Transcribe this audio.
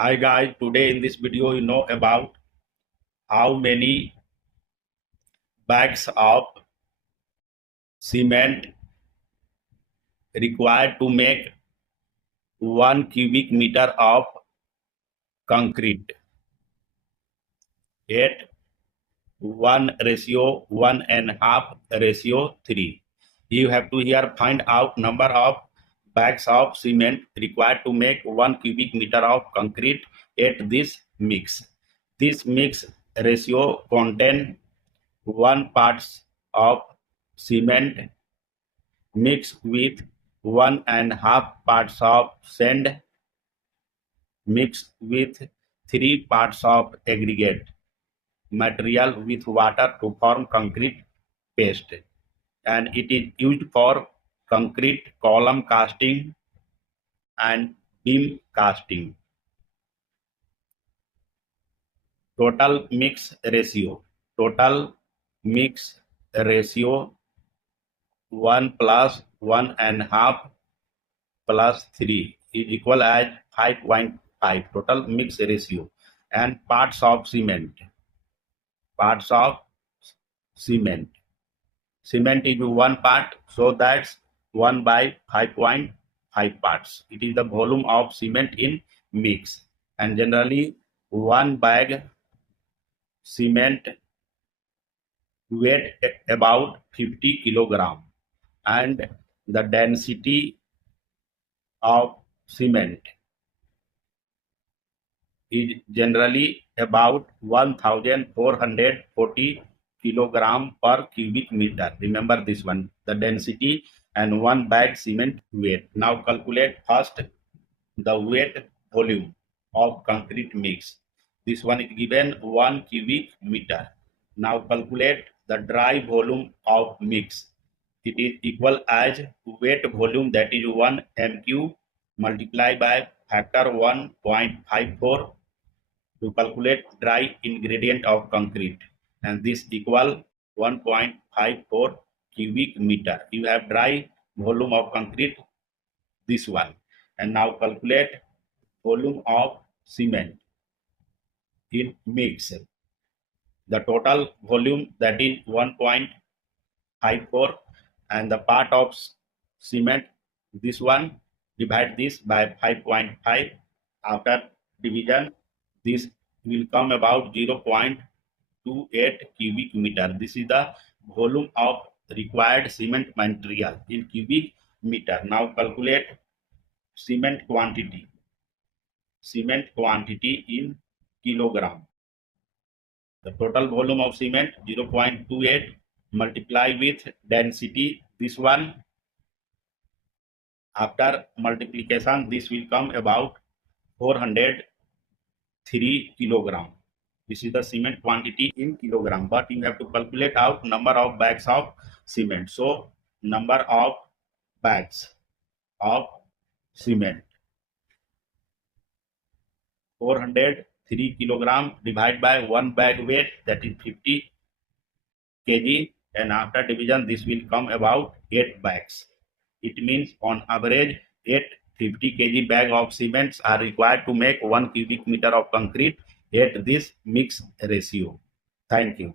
Hi guys, today in this video you know about how many bags of cement required to make 1 cubic meter of concrete at 1:1.5:3. You have to here find out number of bags of cement required to make 1 cubic meter of concrete at this mix. This mix ratio contain 1 parts of cement mixed with 1.5 parts of sand mixed with 3 parts of aggregate material with water to form concrete paste, and it is used for concrete column casting and beam casting. Total mix ratio 1 plus 1.5 plus 3 is equal as 5.5 total mix ratio. And parts of cement cement is 1 part, so that's 1 by 5.5 parts. It is the volume of cement in mix, and generally 1 bag cement weight about 50 kilogram, and the density of cement is generally about 1440 kilogram per cubic meter. Remember this one, the density and 1 bag cement weight. Now calculate first the weight volume of concrete mix. This one is given 1 cubic meter. Now calculate the dry volume of mix. It is equal as weight volume, that is 1 mq multiplied by factor 1.54 to calculate dry ingredient of concrete, and this equal 1.54 cubic meter. You have dry volume of concrete, this one. And now calculate volume of cement in mix. The total volume, that is 1.54, and the part of cement, this one, divide this by 5.5. After division, this will come about 0.28 cubic meter. This is the volume of required cement material in cubic meter. Now calculate cement quantity in kilogram. The total volume of cement 0.28 multiply with density, this one. After multiplication, this will come about 403 kilogram. This is the cement quantity in kilogram, but you have to calculate out number of bags of cement. So number of bags of cement, 403 kilogram divided by 1 bag weight, that is 50 kg, and after division this will come about 8 bags. It means on average 8 50 kg bag of cements are required to make 1 cubic meter of concrete at this mix ratio. Thank you.